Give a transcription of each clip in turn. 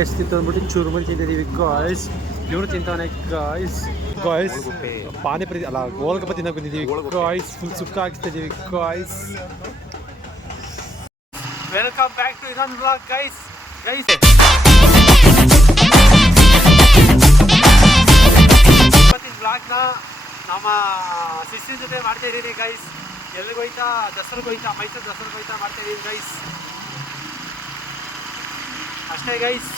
Taste ತಿಂತ ಅಂದ್ಬಿಟ್ಟು ಚೂರುಮನ್ ತಿಂತಿದ್ದೀವಿ guys. ಇವರು ತಿಂತಾನೆ ಗಾಯ್ಸ್. ಗಾಯ್ಸ್ ಪಾನಿಪುರಿ ಅಲ್ಲ ಗೋಲ್ಗಪ್ಪ ತಿನ್ನಕ್ಕೆ ಬಂದಿದ್ದೀವಿ ಗಾಯ್ಸ್. ಫುಲ್ ಸುಕ್ಕ ಹಾಕಿಸ್ತಿದ್ದೀವಿ ಗಾಯ್ಸ್. ವೆಲ್ಕಮ್ ಬ್ಯಾಕ್ ಟು ಇದೊಂದು ಬ್ಲಾಗ್ ಗೈಸ್. ಇವತ್ತಿನ ಬ್ಲಾಗ್ನ ನಮ್ಮ ಸಿಸ್ಟರ್ ಜೊತೆ ಮಾಡ್ತಾ ಇದ್ದೀನಿ ಗೈಸ್. ಎಲ್ಲಿಗೆ ಹೋಯ್ತಾ ದಸರಾಗೆ ಹೋಯ್ತಾ ಮೈಸೂರು ದಸರಾಗೆ ಹೋಯ್ತಾ ಮಾಡ್ತಾ ಇದ್ದೀನಿ ಗೈಸ್. ಅಷ್ಟೇ ಗೈಸ್.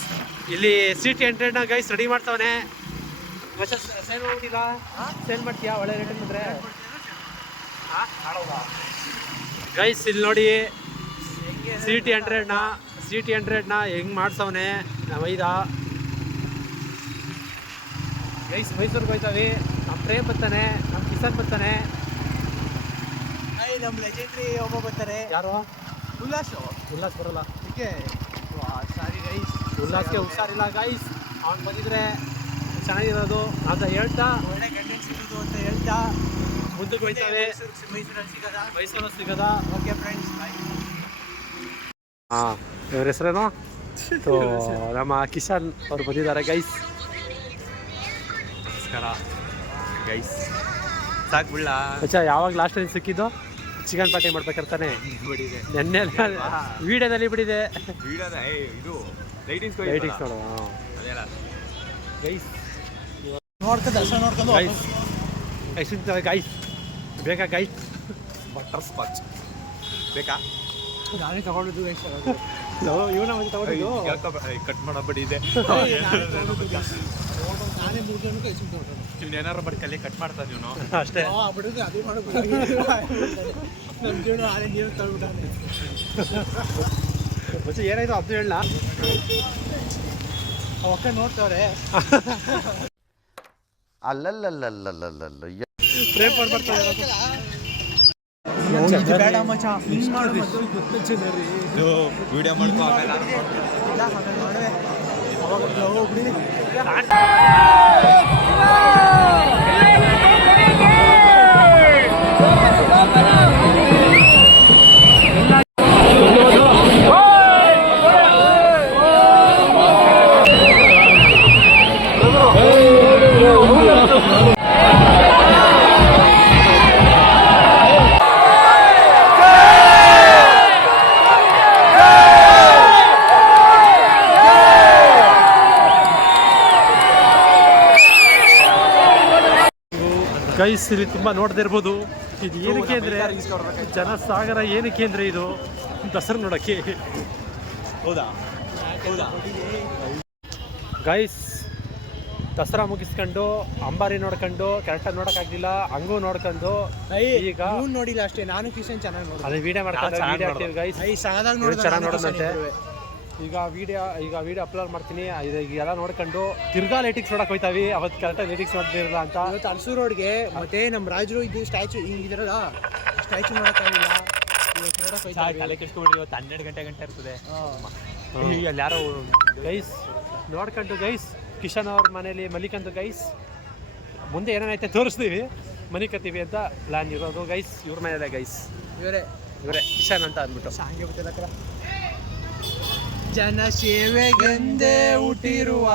ಇಲ್ಲಿ ಸಿಟಿ ಎಂಟ್ರೆಡ್ನ ಗೈಸ್ ರೆಡಿ ಮಾಡ್ತಾವನೆ. ಸೇಲ್ ಮಾಡ್ಬಿಟ್ಟಿಲ್ಲ? ಸೇಲ್ ಮಾಡ್ತೀಯಾ ಒಳ್ಳೆ ರೇಟ್ ಬಂದರೆ? ಗೈಸ್ ಇಲ್ಲಿ ನೋಡಿ ಸಿಟಿ ಹಂಡ್ರೆಡ್ನ ಹೆಂಗೆ ಮಾಡ್ಸವನೆ ವೈದ ಗೈಸ್. ಮೈಸೂರಿಗೆ ಹೋಯ್ತಾವೆ. ನಮ್ಮ ಪ್ರೇಮ್ ಬರ್ತಾನೆ, ನಮ್ಮ ಕಿಸನ್ ಬರ್ತಾನೆ, ನಮ್ಮ ಲೆಜೆಂಡ್ರಿ ಒಬ್ಬ ಬರ್ತಾರೆ. ಯಾರು? ಉಲ್ಲಾಸ್ ಬರಲ್ಲ. ಅದಕ್ಕೆ ಸಾರಿ ಗೈಸ್, ಉಲ್ಲಾಸ್ಗೆ ಹುಷಾರಿಲ್ಲ ಗೈಸ್. ಅವ್ನು ಬಂದಿದ್ರೆ ಚೆನ್ನಾಗಿರೋದು ಅಂತ ಹೇಳ್ತಾ, ಒಳ್ಳೆ ಕಂಟೆಂಟ್ ಸಿಗೋದು ಅಂತ ಹೇಳ್ತಾ ಮುಂದಕ್ಕೆ ಹೋಯ್ತಾವೆ. ಮೈಸೂರಲ್ಲಿ ಸಿಗೋದ. ಓಕೆ ಫ್ರೆಂಡ್ಸ್, ಬಾಯ್. ಹಾಂ, ಇವ್ರ ಹೆಸರೇನು? ನಮ್ಮ ಕಿಶನ್ ಅವ್ರು ಬಂದಿದ್ದಾರೆ ಗೈಸ್. ನಮಸ್ಕಾರ ಗೈಸ್. ಸಾಕು ಬಿಡ್ಲ ಅಚ್ಚಾ, ಯಾವಾಗ ಲಾಸ್ಟ್ ಟೈಮ್ ಸಿಕ್ಕಿದ್ದು? ಚಿಕನ್ ಪಾರ್ಟಿ ಮಾಡ್ಬೇಕಾರ್ತಾನೆ ನೆನ್ನೆ ವಿಡಿಯೋದಲ್ಲಿ ಬಿಡಿದೆ. ಇದು ಲೈಟಿಂಗ್ಸ್ ನೋಡು ಗೈಸ್. ನೋಡ್ಕೊಂಡು ದರ್ಶನ ನೋಡ್ಕೊಂಡು ಗೈಸ್ ಬೇಕಾ ಗೈಸ್? ಬಟರ್ ಸ್ಕಾಚ್ ಬೇಕಾ? ನಾನೇ ತಗೊಂಡಿದ್ದು ಗೈಸ್. ಇವನ ಮತ್ತೆ ತಗೊಂಡಿದ್ದು ಕಟ್ ಮಾಡಬೇಡಿ ಇದೆ. ನಾನೇ 3 ಜನಕ್ಕೆ ಇವ್ನು ಏನಾರು ಬಟ್ ಕಲ್ಲಿ ಕಟ್ ಮಾಡ್ತಾನೆ ಇವನು ಅಷ್ಟೇ. ಬಿಡುದು ಅದೇ ಮಾಡಬೇಕು. ನಮ್ಮ ಜೀವನ ಆನೆ ನೀರು ತಳ್ಬಿಟ್ಟಾನೆ. ಮತ್ತೆ ಏನಾಯ್ತು ಅದು ಹೇಳ. ಅವಕ್ಕ ನೋಡ್ತವ್ರೆ. ಅಲ್ಲಲ್ಲಲ್ಲಲ್ಲಲ್ಲಲ್ಲ ಪ್ರೇಮ್ ಬರ್ತಾರೆ. ಬೇಡ ಮಚ್ಚ, ವಿಡಿಯೋ ಮಾಡ್ಕೊ ಆಮೇಲೆ ಗೈಸ್. ಇಲ್ಲಿ ತುಂಬ ನೋಡದೇ ಇರ್ಬೋದು. ಇದು ಏನಕ್ಕೆ ಅಂದರೆ ಜನಸಾಗರ. ಏನಕ್ಕೆ ಅಂದರೆ ಇದು ದಸರಾ ನೋಡೋಕ್ಕೆ. ಹೌದಾ ಗೈಸ್, ದಸರಾ ಮುಗಿಸ್ಕೊಂಡು ಅಂಬಾರಿ ನೋಡ್ಕೊಂಡು ಕರೆಕ್ಟಾಗಿ ನೋಡೋಕ್ಕಾಗಲಿಲ್ಲ. ಹಂಗೂ ನೋಡ್ಕೊಂಡು ಈಗ ನೋಡಿಲ್ಲ ಅಷ್ಟೇ. ನಾನು ಕಿಶನ್ ಚೆನ್ನಾಗಿ ನೋಡಿ ಅದೇ ವಿಡಿಯೋ ಮಾಡ್ಕೊಂಡು ಹಾಕ್ತೀವಿ ಗೈಸ್. ಚೆನ್ನಾಗಿ ನೋಡೋದಂತೆ. ಈಗ ವಿಡಿಯೋ ಅಪ್ಲೋಡ್ ಮಾಡ್ತೀನಿ. ಇದೆಲ್ಲ ನೋಡ್ಕೊಂಡು ತಿರ್ಗಾ ಲೈಟಿಂಗ್ಸ್ ನೋಡಕ್ಕೆ ಹೋಯ್ತಾವಿ. ಅವತ್ತು ಕರೆಕ್ಟಾಗಿ ಲೈಟಿಂಗ್ಸ್ ನೋಡ್ತಿರಲ್ಲ ಅಂತ ಇವತ್ತು ಅರಸು ರೋಡ್ಗೆ ಮತ್ತೆ ನಮ್ಮ ರಾಜರು ಇದು ಸ್ಟ್ಯಾಚು ಹಿಂಗಿದಿರಲ್ಲ, ಸ್ಟ್ಯಾಚು ನೋಡೋಕ್ಕಾಗಿಲ್ಲ. ತಲೆ ಕೆಡ್ಸ್ಕೊಂಡ್ಬಿಟ್ಟು ಇವತ್ತು 12 ಗಂಟೆ ಇರ್ತದೆ. ಅಲ್ಲಿ ಯಾರೋ ಗೈಸ್ ನೋಡ್ಕೊಂಡು ಗೈಸ್ ಕಿಶನ್ ಅವ್ರ ಮನೇಲಿ ಮಲಿಕಂದು ಗೈಸ್. ಮುಂದೆ ಏನೇನೈತೆ ತೋರಿಸ್ತೀವಿ, ಮನಿಕತ್ತೀವಿ ಅಂತ ಪ್ಲಾನ್ ಇರೋದು ಗೈಸ್. ಇವ್ರ ಮನೇಲೆ ಗೈಸ್. ಇವರೇ ಕಿಶನ್ ಅಂತ ಅಂದ್ಬಿಟ್ಟು ಸಾಂಗೆ ಗೊತ್ತಿಲ್ಲ. ಜನ ಸೇವೆಗೆಂದೇ ಹುಟ್ಟಿರುವ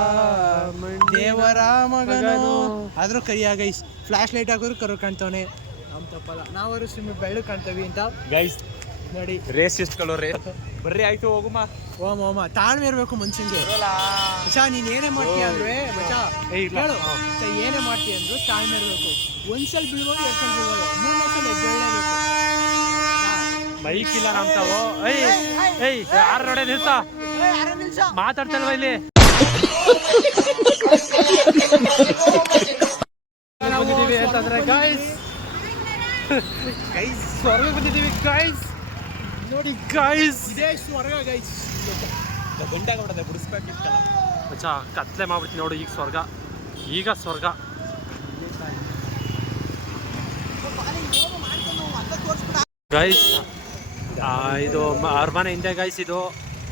ದೇವರ ಮಗನು ಆದ್ರೂ ಕರಿಯ ಗೈಸ್. ಫ್ಲಾಶ್ ಲೈಟ್ ಹಾಕೋರು ಕರು ಕಾಣ್ತವನೆ. ನಮ್ಮ ತಪ್ಪಲ್ಲ, ನಾವರು ಸುಮ್ಮನೆ ಬೆಳ್ಳು ಕಾಣ್ತವಿ ಅಂತ ಗೈಸ್. ನೋಡಿ ರೇಸ್ ಎಷ್ಟು ಕಲೋ ರೇಸ್ ಬರ್ರಿ ಆಯ್ತು ಹೋಗುಮ. ಓಮ ತಾಳ್ಮೆ ಇರ್ಬೇಕು ಮನ್ಸಂಗೆ. ಮಚ್ಚ ನೀನ್ ಏನೇ ಮಾಡ್ತೀಯ ಅಂದ್ರೆ ಮಚ್ಚ ಹೇಳು, ಏನೇ ಮಾಡ್ತೀಯ ಅಂದ್ರು ತಾಳ್ಮೆ ಇರ್ಬೇಕು. ಒಂದ್ಸಲ ಬೀಳ್ಬೋದು, 2 ಸಲ ಬೀಳ್ಬೋದು, 3ನೇ ಸಲ ಎದ್ದೇಳಲೇಬೇಕು. ಬೈಕ್ ಇಲ್ಲ ನಮ್ತಾವು. ಯಾರು ನೋಡೇ ನಿಲ್ಸ ಮಾತಾಡ್ತಲ್ವ ಇಲ್ಲಿ. ಬಂದಿದ್ದೀವಿ ಅಂತಂದ್ರೆ ಗೈಸ್ ಸ್ವರ್ಗ ಬಂದಿದ್ದೀವಿ ಗೈಸ್. ನೋಡಿ ಗೈಸ್, ಇದೇ ಸ್ವರ್ಗ ಗೈಸ್. ಗಂಟಾಗ ಹೊಡೆದೆ ಬಿಡಿಸ್ಬೇಕಿತ್ತಲ್ಲ ಮಚ್ಚ. ಕತ್ಲೆ ಮಾಡ್ಬಿಡ್ತೀನಿ ನೋಡು. ಈಗ ಸ್ವರ್ಗ ಗೈಸ್. ಇದು ಅರ್ಮನೆ ಹಿಂದೆ ಗೈಸ್. ಇದು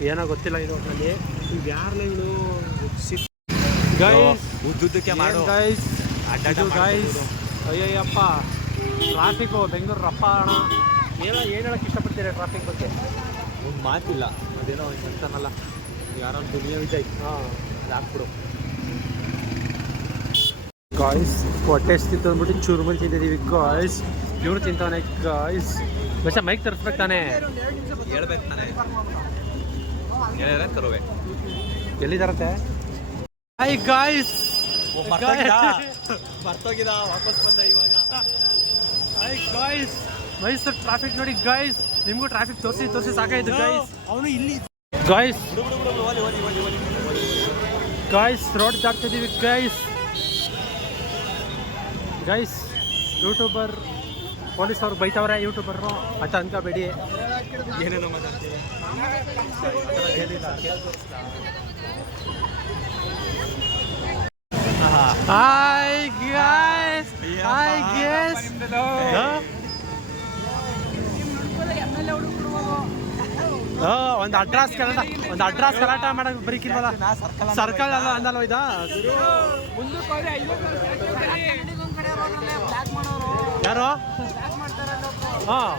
ಏನೋ ಗೊತ್ತಿಲ್ಲ ಇದು ಅಲ್ಲಿ ಯಾರ್ಲೆಗಳು ಗೈಸ್. ಉದ್ದುದ್ದಕ್ಕೆ ಮಾಡೋ ಗೈಸ್. ಗೈಸ್ ಅಯ್ಯಯ್ಯಪ್ಪ, ಟ್ರಾಫಿಕ್ಕು ಬೆಂಗಳೂರು ರಪ್ಪ ಅಣ್ಣ. ಏನು ಹೇಳಕ್ಕೆ ಇಷ್ಟಪಡ್ತೀರಾ ಟ್ರಾಫಿಕ್ ಬಗ್ಗೆ? ಒಂದು ಮಾತಿಲ್ಲ, ಅದೇನೋ ಅಂತನಲ್ಲ. ಯಾರೋ ದುನಿಯಾ ವಿಜಯ್ ಹಾಂ ಅದು ಹಾಕ್ಬಿಡು ಗಾಯ್ಸ್ ಹೊಟ್ಟೆ ಎಷ್ಟು ತಿಂತ ಅಂದ್ಬಿಟ್ಟು ಚೂರುಮರಿ ತಿಂತಿದ್ದೀವಿ ಗಾಯ್ಸ್ ಇವ್ರು ತಿಂತಾನೆ ಗಾಯ್ಸ್ ಬಸ್ ಮೈಕ್ ತರಿಸ್ಬೇಕು ತಾನೆ ಹೇಳ್ಬೇಕು ತಾನೆ ಹೇಳಿದ್ರೆ ತರುವೆ ಎಲ್ಲಿದಾರಂತೆ ಹಾಯ್ ಗಾಯ್ಸ್ ಮರ್ತೋಗಿದ ವಾಪಸ್ ಬಂದ ಇವಾಗ ಹಾಯ್ ಗಾಯ್ಸ್ ಮೈಸೂರು ಟ್ರಾಫಿಕ್ ನೋಡಿ ಗಾಯ್ಸ್ ನಿಮಗೂ ಟ್ರಾಫಿಕ್ ತೋರಿಸಿ ಸಾಕಾಯ್ತು ಗಾಯ್ಸ್ ಅವನು ಇಲ್ಲಿ ಗಾಯ್ಸ್ ಗಾಯ್ಸ್ ರೋಡ್ ದಾಟ್ತಿದ್ದೀವಿ ಗೈಸ್ ಯೂಟ್ಯೂಬರ್ ಪೊಲೀಸ್ ಅವ್ರು ಬೈತವ್ರೆ ಯೂಟ್ಯೂಬರ್ರು ಅಂತ ಅನ್ಕೋಬೇಡಿ ಏನೇನೋ ಮಾತಾಡ್ತೀವಿ ಹಾಯ್ ಗಾಯ್ಸ್ ಒಂದು ಅಡ್ರೆಸ್ ಕಲಾಟ ಮಾಡಕ್ ಬರೀಕಿಲ್ವಲ್ಲ ಸರ್ಕಲ್ ಅಲ್ಲ ಅಂದಲ್ವ ಇದ ಯಾರು ಹಾಂ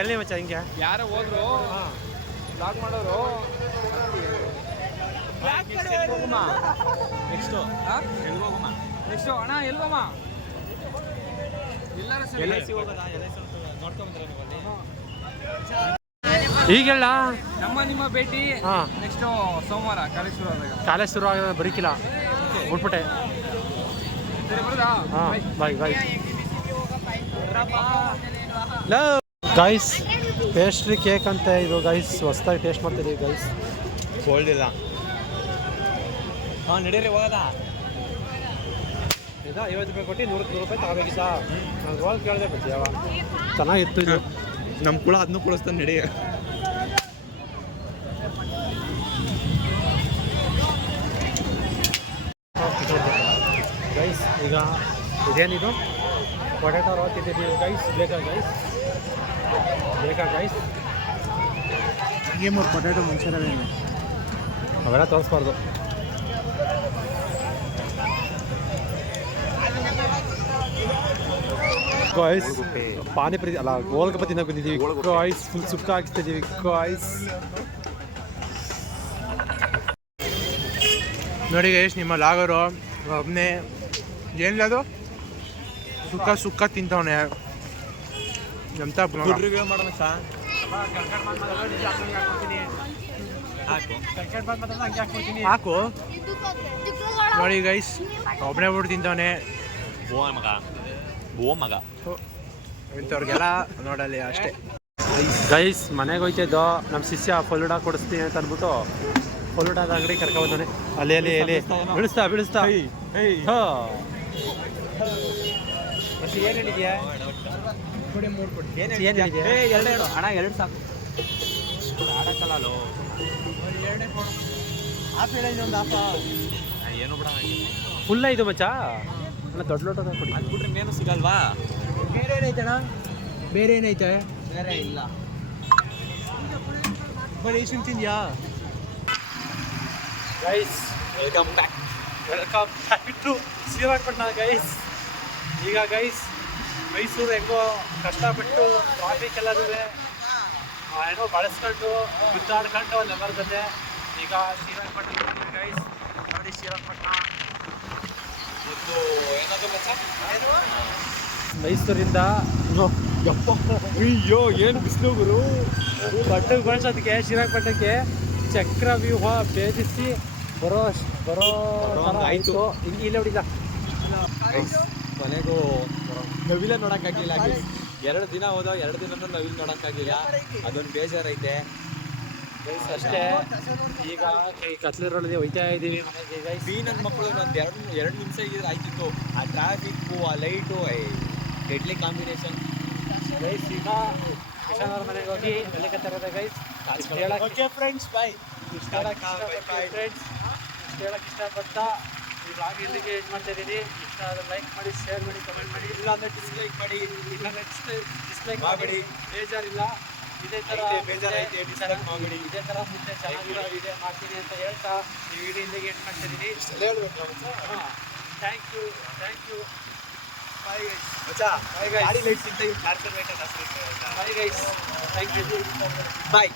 ಎಲ್ಲಿ ಮಚ್ಚ ಹಿಂಗೆ ಯಾರೋ ಹೋದ್ರು ಬ್ಲಾಗ್ ಮಾಡೋರು ನೆಕ್ಸ್ಟು ನೆಕ್ಸ್ಟು ಅಣ್ಣ ಎಲ್ವಮ್ಮ ಈಗೆಲ್ಲ ನಿಮ್ಮ ಭೇಟಿ ಹಾಂ ನೆಕ್ಸ್ಟು ಸೋಮವಾರ ಕಾಲೇಜ್ ಶುರು ಆದಾಗ ಕಾಲೇಜ್ ಶುರು ಆಗ ಬರೀಕಿಲ್ಲ ಬಿಟ್ಬಿಟ್ಟೆ ಹಾಂ ಬಾಯ್ ಗೈಸ್ ಪೇಸ್ಟ್ರಿ ಕೇಕ್ ಅಂತ ಇದು ಗೈಸ್ ಹೊಸ್ದಾಗಿ ಟೇಸ್ಟ್ ಮಾಡ್ತಿದ್ದೀವಿ ಗೈಸ್ ಕೋಲ್ಡ್ ಇಲ್ಲ ಹಾಂ ನಡೀರಿ ಹೋಗೋದಾ ಇದು 50 ರೂಪಾಯಿ ಕೊಟ್ಟು 100 ರೂಪಾಯಿ ತಗೋಬೇಕಿದ್ದ ನಾನು ಹೋಗಿ ಕೇಳಿದೆ ಬಚ್ಚಿ ಯಾವ ಚೆನ್ನಾಗಿತ್ತು ಇದು ನಮ್ಮ ಕುಳ ಅದನ್ನು ಕುಳಿಸ್ತಾನೆ ನಡಿ ಗೈಸ್ ಈಗ ಇದೇನಿದು ಪೊಟ್ಯಾಟೊ ರೋ ತಿಂತಿದ್ದೀವಿ ಗೈಸ್ ಬೇಕಾ ಗೈಸ್ ಹಂಗೆ 3 ಪೊಟ್ಯಾಟೊ ಮುಂಚೆರವೇನು ಅವೆಲ್ಲ ತೋರಿಸ್ಬಾರ್ದು ಗಾಯ್ಸ್ ಪಾನಿಪುರಿ ಅಲ್ಲ ಗೋಲ್ಗಪ್ಪ ತಿನ್ನಕ್ಕೆ ಬಂದಿದ್ದೀವಿ ಗಾಯ್ಸ್ ಫುಲ್ ಸುಕ್ಕ ಹಾಕಿಸ್ತಿದ್ದೀವಿ ಗಾಯ್ಸ್ ನೋಡಿ ಗೈಸ್ ನಿಮ್ಮ ಲಾಗರು ಒಬ್ಬನೇ ಏನಿಲ್ಲದು ಸುಕ್ಕ ತಿಂತವನೆ ಎಂತ ರಿವ್ಯೂ ಮಾಡೋಣ ಸಾ ಹಾಕು ನೋಡಿ ಗೈಸ್ ಒಬ್ಬನೇ ಬಿಟ್ಟು ತಿಂತವನೆ ಓ ಮಗ ಇಂಥವ್ರಿಗೆಲ್ಲ ನೋಡಲಿ ಅಷ್ಟೇ ಗೈಸ್ ಮನೆಗೆ ಹೋಯ್ತಿದ್ದೋ ನಮ್ಮ ಶಿಷ್ಯ ಫಲೂಡ ಕೊಡಿಸ್ತೀನಿ ಅಂತ ಅಂದ್ಬಿಟ್ಟು ಫಲೂಡಾದ ಅಂಗಡಿ ಕರ್ಕೊಂಡ್ಬಂದಾನೆ ಅಲ್ಲಿ ಬೀಳಿಸ್ತಾ ಏನು ಹೇಳಿದ್ಯಾ ಎರಡು ಅಣ್ಣ ಎರಡು ಸಾಕು ಏನು ಬಿಡ ಫುಲ್ಲ ಇದು ಮಚ್ಚ ಅಣ್ಣ ದೊಡ್ಡ ಲೋಟ ಕೊಡಿ ಅದು ಬಿಟ್ರೆ ಇನ್ನೇನು ಸಿಗಲ್ವಾ ಬೇರೆ ಏನೈತಣ್ಣ ಬೇರೆ ಏನೈತೆ ಬೇರೆ ಇಲ್ಲ ಬರೀ ಇಷ್ಟು ತಿಂದ್ಯಾ guys welcome back to Srirangapatna guys ಈಗ ಗೈಸ್ ಮೈಸೂರು ಹೆಂಗೋ ಕಷ್ಟಪಟ್ಟು ಟ್ರಾಫಿಕ್ ಎಲ್ಲದೂ ಏನೋ ಬಳಸ್ಕೊಂಡು ಗುದ್ದಾಡ್ಕೊಂಡು ಒಂದು ಬರ್ತದೆ ಈಗ ಶ್ರೀರಂಗಪಟ್ಟಣ ಗೈಸ್ ನೋಡಿ ಶ್ರೀರಂಗಪಟ್ಟಣ ಇದು ಏನಾದ್ರು ಮೈಸೂರಿಂದ ಅಯ್ಯೋ ಏನು ಬಿಸಿಲು ಗುರು ಪಟ್ಟಕ್ಕೆ ಬಳಸೋದಕ್ಕೆ ಶ್ರೀರಂಗಪಟ್ಟಣಕ್ಕೆ ಚಕ್ರವ್ಯೂಹ ಭೇದಿಸಿ ಬರೋ ಥರ ಆಯಿತು ಹಿಂಗೆ ಇಲ್ಲೇ ಹೊಡಿಲ್ಲ ಕೊನೆಗೂ ನವಿಲೆ ನೋಡೋಕ್ಕಾಗಿಲ್ಲ 2 ದಿನ ಹೋದ 2 ದಿನ ನವಿಲು ನೋಡೋಕ್ಕಾಗಿಲ್ಲ ಅದೊಂದು ಬೇಜಾರೈತೆ ಅಷ್ಟೇ ಈಗ ಕತ್ಲಿರೋಳಲ್ಲಿ ಹೋಯ್ತಾ ಇದ್ದೀವಿ ಮನೆಗೆ ಗೈಸ್ ನನ್ನ ಮಕ್ಕಳು ಒಂದು ಎರಡು ನಿಮಿಷ ಇದ್ರೆ ಆಯ್ತಿತ್ತು ಆ ಟ್ರಾಫಿಕ್ಕು ಆ ಲೈಟು ಡೆಡ್ಲಿ ಕಾಂಬಿನೇಷನ್ ಗೈಸ್ ಈಗ ಕಿಶನ್ ಅವ್ರ ಮನೆಗೆ ಹೋಗಿ ಬೆಳಗ್ಗೆ ತರೋದೆ ಗೈಸ್ ಓಕೆ ಫ್ರೆಂಡ್ಸ್ ಬಾಯ್ ಇಷ್ಟ ಹೇಳಕ್ಕೆ ಇಷ್ಟಪಡ್ತಾ ಈ ಬ್ಲಾಗ್ ಇಲ್ಲಿಗೆ ಇದು ಮಾಡ್ತಾ ಇದ್ದೀನಿ ಇಷ್ಟ ಆದರೆ ಲೈಕ್ ಮಾಡಿ ಶೇರ್ ಮಾಡಿ ಕಮೆಂಟ್ ಮಾಡಿ ಇಲ್ಲಾಂದ್ರೆ ಡಿಸ್ಲೈಕ್ ಮಾಡಿ ಇಲ್ಲಾಂದ್ರೆ ಡಿಸ್ಲೈಕ್ ಮಾಡಿ ಬೇಜಾರಿಲ್ಲ ಇದೇ ಥರ ಬೇಜಾರೈತೆ ಡಿಸ್ಲೈಕ್ ಮಾಡಿ ಇದೇ ಥರ ಮುಂದೆ ಚೆನ್ನಾಗಿರೋ ವಿಡಿಯೋ ಮಾಡ್ತೀನಿ ಅಂತ ಹೇಳ್ತಾ ಈ ವಿಡಿಯೋ ಇಲ್ಲಿಗೆ ಇದು ಮಾಡ್ತಾ ಇದ್ದೀನಿ ಹೇಳ್ಬೇಕು ಹಾಂ ಥ್ಯಾಂಕ್ ಯು ಗಾಡಿ ಲೈಟ್ಸ್ ಇಂತ bye guys thank you bye